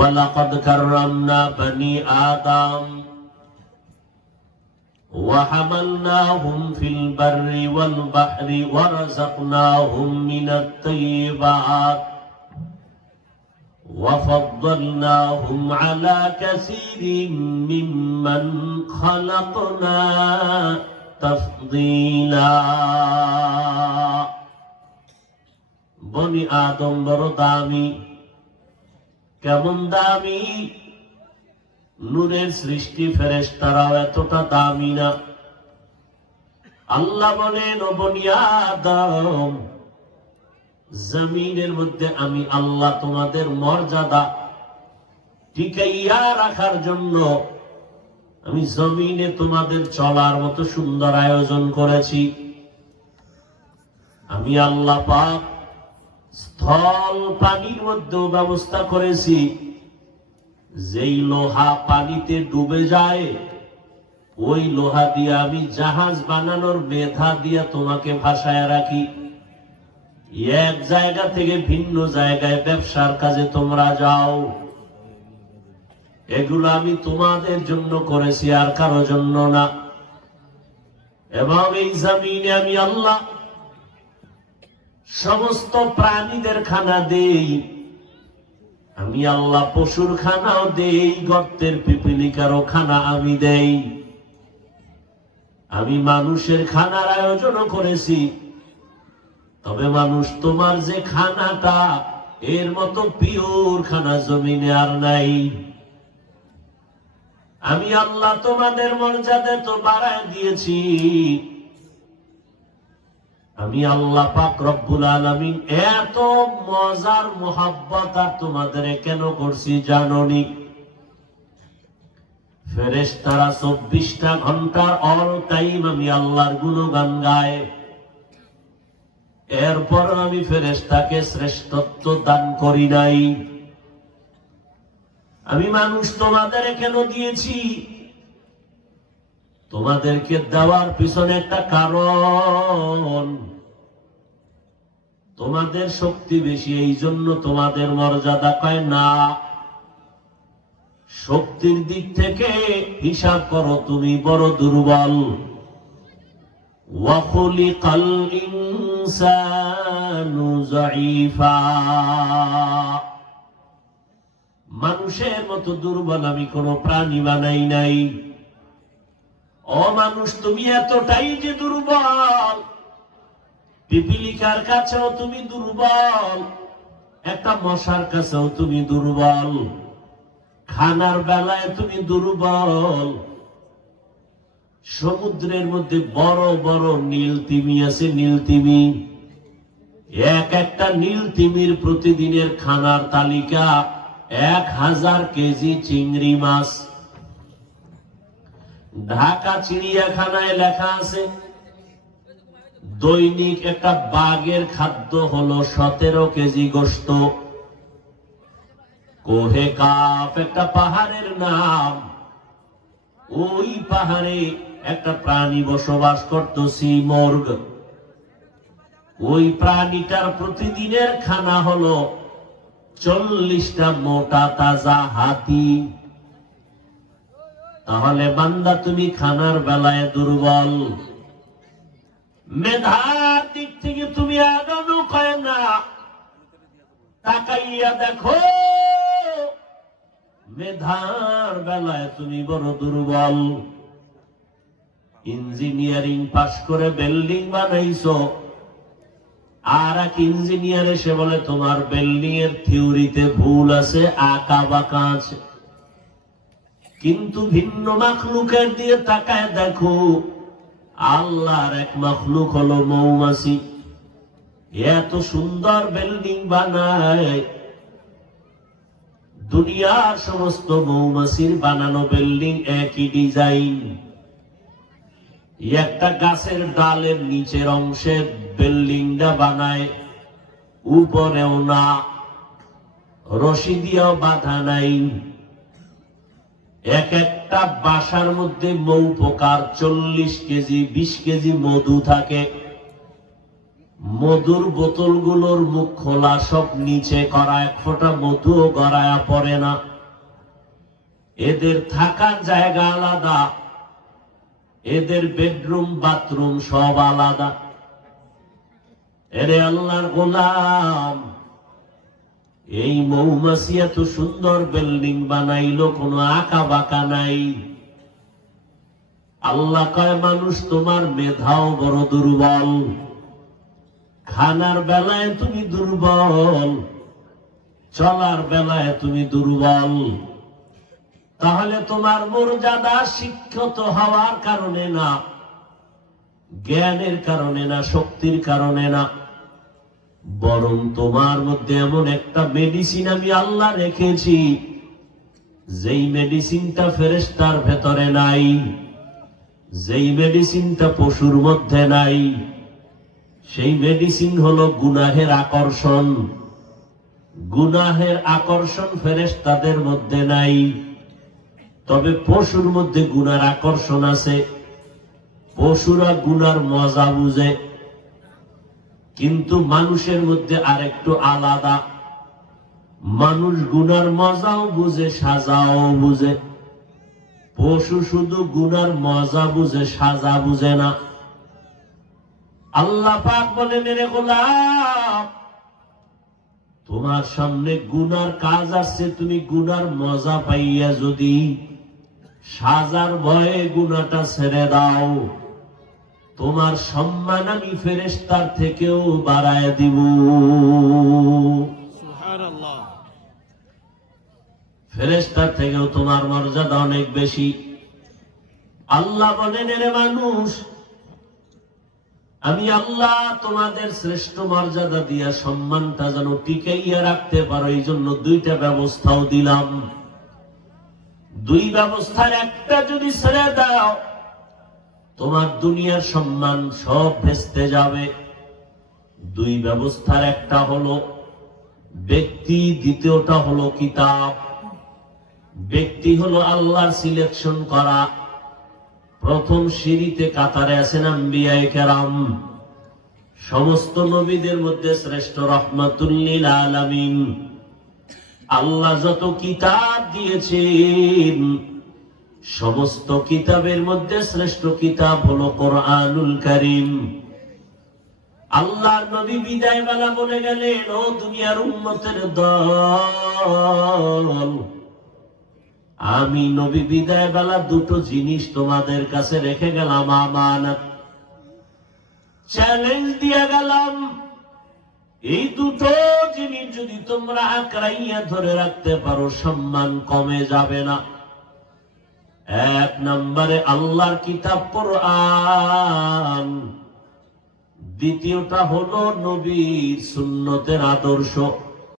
ওয়ালাকাদ কাররামনা বনি আদম وحملناهم في البر والبحر ورزقناهم من الطيبات وفضلناهم على كثير ممن خلقنا تفضيلا বনি আদম বড় দামি। কেমন দামি? নূরের সৃষ্টি, ফেরেশতারাও এতটা দামি না। আল্লাহ বলেন, ও বনি আদম, জমিনের মধ্যে আমি আল্লাহ তোমাদের মর্যাদা টিকাইয়া রাখার জন্য আমি জমিনে তোমাদের চলার মতো সুন্দর আয়োজন করেছি। আমি আল্লাহ পাক স্থল পানির মধ্যেও ব্যবস্থা করেছি। যেই লোহা পানিতে ডুবে যায়, ওই লোহা দিয়ে আমি জাহাজ বানানোর মেধা দিয়ে তোমাকে ভাসায় রাখি। এক জায়গা থেকে ভিন্ন জায়গায় ব্যবসার কাজে তোমরা যাও, এগুলো আমি তোমাদের জন্য করেছি, আর কারো জন্য না। এবং এই জমিনে আমি আল্লাহ সমস্ত প্রাণীদের খানা দেই। আমি আল্লাহ পশুর খানাও দেই, গর্তের পিপিলিকারও খানা আমি দেই। আমি মানুষের খানার আয়োজনও করেছি। তবে মানুষ, তোমার যে খানাটা, এর মতো পিওর খানা জমিনে আর নাই। আমি আল্লাহ তোমাদের মর্যাদা তো বাড়ায় দিয়েছি। আমি আল্লাহ পাক রব্বুল আলামিন এত মজার মোহাব্বত আর তোমাদের কেন করছি জানোনি? ফেরেশতারা 24টা ঘন্টার অল টাইম আমি আল্লাহর গুণগান গায়। এরপর আমি ফেরেশতাকে শ্রেষ্ঠত্ব দান করি নাই। আমি মানুষ তোমাদের কেন দিয়েছি? তোমাদেরকে দেওয়ার পিছনে একটা কারণ। তোমাদের শক্তি বেশি, এই জন্য তোমাদের মর্যাদা পায় না। শক্তির দিক থেকে হিসাব করো, তুমি বড় দুর্বল। ওয়াখুলিকাল ইনসানু যায়ীফা, মানুষের মতো দুর্বল আমি কোন প্রাণী বানাই নাই। ও মানুষ, তুমি এতটাই যে দুর্বল, পিপিলিকার কাছেও তুমি দুর্বল, একটা মশার কাছেও তুমি দুর্বল, খানার বেলায় তুমি দুর্বল। সমুদ্রের মধ্যে বড় বড় নীল তিমি আছে, নীল তিমি। এক একটা নীল তিমির প্রতিদিনের খানার তালিকা 1000 কেজি চিংড়ি মাছ। ঢাকা চিড়িয়াখানায় লেখা আছে দৈনিক একটা বাঘের খাদ্য হলো 17 কেজি গোশত। কোহে কাফ একটা পাহাড়ের নাম, ওই পাহাড়ে একটা প্রাণী বসবাস করত, সিমর্গ। ওই প্রাণীটার প্রতিদিনের খানা হলো 40টা মোটা তাজা হাতি। তাহলে বান্দা, তুমি খানার বেলায় দুর্বল, মেধার দিক থেকে তুমি আগানো কয় না। তাকাইয়া দেখো, মেধার বেলায় তুমি বড় দুর্বল। ইঞ্জিনিয়ারিং পাশ করে বিল্ডিং বানাইছো, আর এক ইঞ্জিনিয়ার এসে বলে তোমার বিল্ডিং এর থিওরিতে ভুল আছে, আঁকা বাঁকা আছে। কিন্তু ভিন্ন মাখলুকের দিয়ে তাকায় দেখো, আল্লাহর এক মাখলুক হলো মৌমাছি। এত সুন্দর বিল্ডিং বানায়, দুনিয়ার সমস্ত মৌমাছির বানানো বিল্ডিং একই ডিজাইন। একটা গাছের ডালের নিচের অংশে বিল্ডিংটা বানায়, উপরেও না, রশি দিয়েও বাধা নাই। এক একটা বাসার মধ্যে মৌ পোকার 40 কেজি 20 কেজি মধু থাকে। মধুর বোতলগুলোর মুখ খোলা, সব নিচে করা, এক ফোঁটা মধুও গড়ায়া পড়ে না। এদের থাকার জায়গা আলাদা, এদের বেডরুম বাথরুম সব আলাদা। এরে আল্লাহর গোলাম, এই মৌমাছি এত সুন্দর বিল্ডিং বানাইলো, কোনো আঁকা বাঁকা নাই। আল্লাহ কয়, মানুষ তোমার মেধাও বড় দুর্বল, খানার বেলায় তুমি দুর্বল, চলার বেলায় তুমি দুর্বল। তাহলে তোমার মর্যাদা শিক্ষিত হওয়ার কারণে না, জ্ঞানের কারণে না, শক্তির কারণে না, বরং তোমার মধ্যে এমন একটা মেডিসিন আমি আল্লাহ রেখেছি, যেই মেডিসিনটা ফেরেশতার ভেতরে নাই, যেই মেডিসিনটা পশুর মধ্যে নাই। সেই মেডিসিন হলো গুনাহের আকর্ষণ। গুনাহের আকর্ষণ ফেরেশতাদের মধ্যে নাই, তবে পশুর মধ্যে গুনার আকর্ষণ আছে। পশুরা গুনার মজা বুঝে, কিন্তু মানুষের মধ্যে আরেকটু আলাদা। মানুষ গুনার মজাও বুঝে, সাজাও বুঝে। পশু শুধু গুনার মজা বুঝে, সাজা বুঝে না। আল্লাহ পাক বলে, মেরে গোলাম, তোমার সামনে গুনার কাজ আসছে, তুমি গুনার মজা পাইয়া যদি সাজার ভয়ে গুনাটা ছেড়ে দাও, তোমার সম্মান আমি ফেরেশতার থেকেও বাড়ায় দিব। সুবহানাল্লাহ। ফেরেশতার থেকেও তোমার মর্যাদা অনেক বেশি। আল্লাহ বলেন, রে মানুষ, আমি আল্লাহ তোমাদের শ্রেষ্ঠ মর্যাদা দিয়া সম্মানটা যেন টিকাইয়া রাখতে পারো, এই জন্য দুইটা ব্যবস্থাও দিলাম। দুই ব্যবস্থার একটা যদি ছেড়ে দাও, তোমার দুনিয়ার সম্মান সব ভেস্তে যাবে। দুই ব্যবস্থার একটা হলো ব্যক্তি, দ্বিতীয়টা হলো কিতাব। ব্যক্তি হলো আল্লাহর সিলেকশন করা। প্রথম সিঁড়িতে কাতারে আছেন আম্বিয়ায়ে কেরাম, সমস্ত নবীদের মধ্যে শ্রেষ্ঠ রহমাতুল লিল আলামিন। আল্লাহ যত কিতাব দিয়েছেন, সমস্ত কিতাবের মধ্যে শ্রেষ্ঠ কিতাব হলো কোরআনুল কারীম। আল্লাহর নবী বিদায় বেলা বলে গেলেন, ও দুনিয়ার উম্মতের দল, আমি নবী বিদায় বেলা দুটো জিনিস তোমাদের কাছে রেখে গেলাম, আমানত। চ্যালেঞ্জ দিয়ে গেলাম, এই দুটো জিনিস যদি তোমরা আঁকড়াইয়া ধরে রাখতে পারো, সম্মান কমে যাবে না। এক নম্বরে আল্লাহর কিতাব কোরআন, দ্বিতীয়টা হলো নবীর সুন্নতের আদর্শ।